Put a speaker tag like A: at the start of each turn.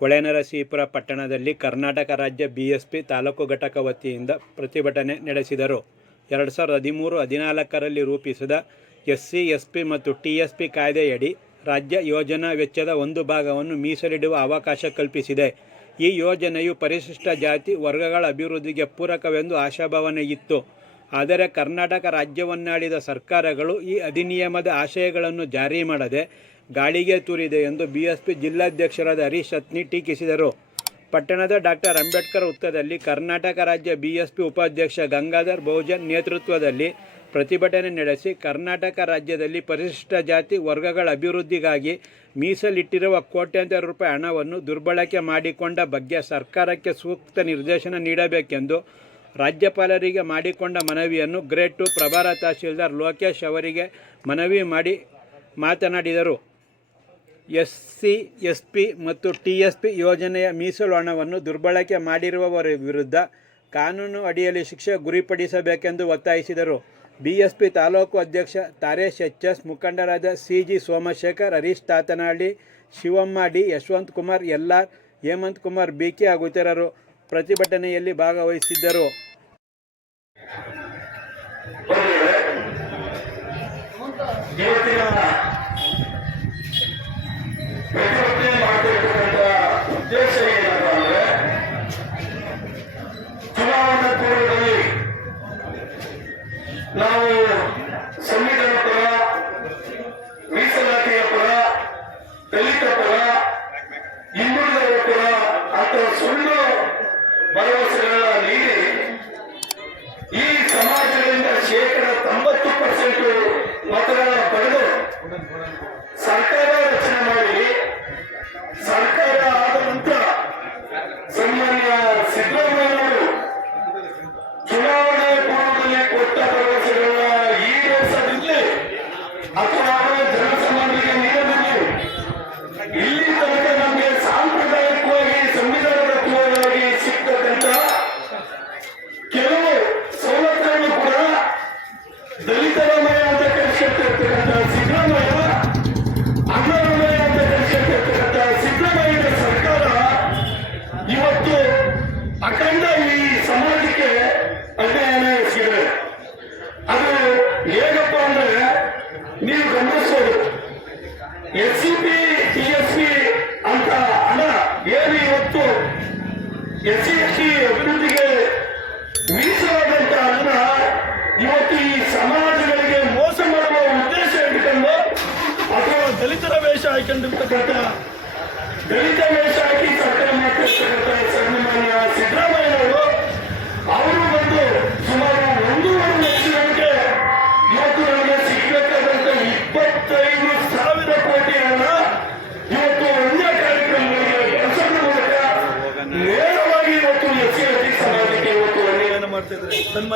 A: ಹೊಳೆನರಸೀಪುರ ಪಟ್ಟಣದಲ್ಲಿ ಕರ್ನಾಟಕ ರಾಜ್ಯ ಬಿಎಸ್ಪಿ ತಾಲೂಕು ಘಟಕ ವತಿಯಿಂದ ಪ್ರತಿಭಟನೆ ನಡೆಸಿದರು. ಎರಡು ಸಾವಿರದ ಹದಿಮೂರು ಹದಿನಾಲ್ಕರಲ್ಲಿ ರೂಪಿಸಿದ ಎಸ್ಸಿ, ಎಸ್ಪಿ ಮತ್ತು ಟಿ ಎಸ್ ಪಿ ಕಾಯ್ದೆಯಡಿ ರಾಜ್ಯ ಯೋಜನಾ ವೆಚ್ಚದ ಒಂದು ಭಾಗವನ್ನು ಮೀಸಲಿಡುವ ಅವಕಾಶ ಕಲ್ಪಿಸಿದೆ. ಈ ಯೋಜನೆಯು ಪರಿಶಿಷ್ಟ ಜಾತಿ ವರ್ಗಗಳ ಅಭಿವೃದ್ಧಿಗೆ ಪೂರಕವೆಂದು ಆಶಾಭಾವನೆ ಇತ್ತು. ಆದರೆ ಕರ್ನಾಟಕ ರಾಜ್ಯವನ್ನಾಳಿದ ಸರ್ಕಾರಗಳು ಈ ಅಧಿನಿಯಮದ ಆಶಯಗಳನ್ನು ಜಾರಿ ಮಾಡದೆ ಗಾಳಿಗೆ ತೂರಿದೆ ಎಂದು ಬಿಎಸ್ಪಿ ಜಿಲ್ಲಾಧ್ಯಕ್ಷರಾದ ಹರೀಶ್ ಸತ್ನಿ ಟೀಕಿಸಿದರು. ಪಟ್ಟಣದ ಡಾಕ್ಟರ್ ಅಂಬೇಡ್ಕರ್ ವೃತ್ತದಲ್ಲಿ ಕರ್ನಾಟಕ ರಾಜ್ಯ ಬಿಎಸ್ಪಿ ಉಪಾಧ್ಯಕ್ಷ ಗಂಗಾಧರ್ ಬಹುಜನ್ ನೇತೃತ್ವದಲ್ಲಿ ಪ್ರತಿಭಟನೆ ನಡೆಸಿ ಕರ್ನಾಟಕ ರಾಜ್ಯದಲ್ಲಿ ಪರಿಶಿಷ್ಟ ಜಾತಿ ವರ್ಗಗಳ ಅಭಿವೃದ್ಧಿಗಾಗಿ ಮೀಸಲಿಟ್ಟಿರುವ ಕೋಟ್ಯಾಂತರ ರೂಪಾಯಿ ಹಣವನ್ನು ದುರ್ಬಳಕೆ ಮಾಡಿಕೊಂಡ ಬಗ್ಗೆ ಸರ್ಕಾರಕ್ಕೆ ಸೂಕ್ತ ನಿರ್ದೇಶನ ನೀಡಬೇಕೆಂದು ರಾಜ್ಯಪಾಲರಿಗೆ ಮಾಡಿಕೊಂಡ ಮನವಿಯನ್ನು ಗ್ರೇಟ್ ಟು ಪ್ರಭಾರ ತಹಶೀಲ್ದಾರ್ ಲೋಕೇಶ್ ಅವರಿಗೆ ಮನವಿ ಮಾಡಿ ಮಾತನಾಡಿದರು. ಎಸ್ ಸಿ ಎಸ್ ಪಿ ಮತ್ತು ಟಿ ಎಸ್ ಪಿ ಯೋಜನೆಯ ಮೀಸಲು ಹಣವನ್ನು ದುರ್ಬಳಕೆ ಮಾಡಿರುವವರ ವಿರುದ್ಧ ಕಾನೂನು ಅಡಿಯಲ್ಲಿ ಶಿಕ್ಷೆ ಗುರಿಪಡಿಸಬೇಕೆಂದು ಒತ್ತಾಯಿಸಿದರು. ಬಿ ಎಸ್ ಪಿ ತಾಲೂಕು ಅಧ್ಯಕ್ಷ ತಾರೇಶ್ ಎಚ್ ಎಸ್, ಮುಖಂಡರಾದ C G Somashekar, Harish Tatanahalli Shivamma D Yashwant Kumar ಎಲ್ಲಾರ್ ಹೇಮಂತ್ ಕುಮಾರ್ ಬಿಕೆ ಹಾಗೂ ಇತರರು ಪ್ರತಿಭಟನೆಯಲ್ಲಿ ಭಾಗವಹಿಸಿದ್ದರು.
B: 我要这个零点 ನೀವು ಗಮನಿಸೋದು S C P T S C ಅಂತ ಹಣ ಏನು ಇವತ್ತು ಎಸ್ ಸಿ ಎಸ್ ಟಿ ಅಭಿವೃದ್ಧಿಗೆ ಮೀಸಲಾದಂತ ಹಣ ಇವತ್ತು ಈ ಸಮಾಜಗಳಿಗೆ ಮೋಸ ಮಾಡುವ ಉದ್ದೇಶ ಇಟ್ಕೊಂಡು ಅಥವಾ ದಲಿತರ ವೇಷ ಹಾಕೊಂಡಿರ್ತಕ್ಕಂಥ ದಲಿತ ವೇಷ ಹಾಕಿ Tân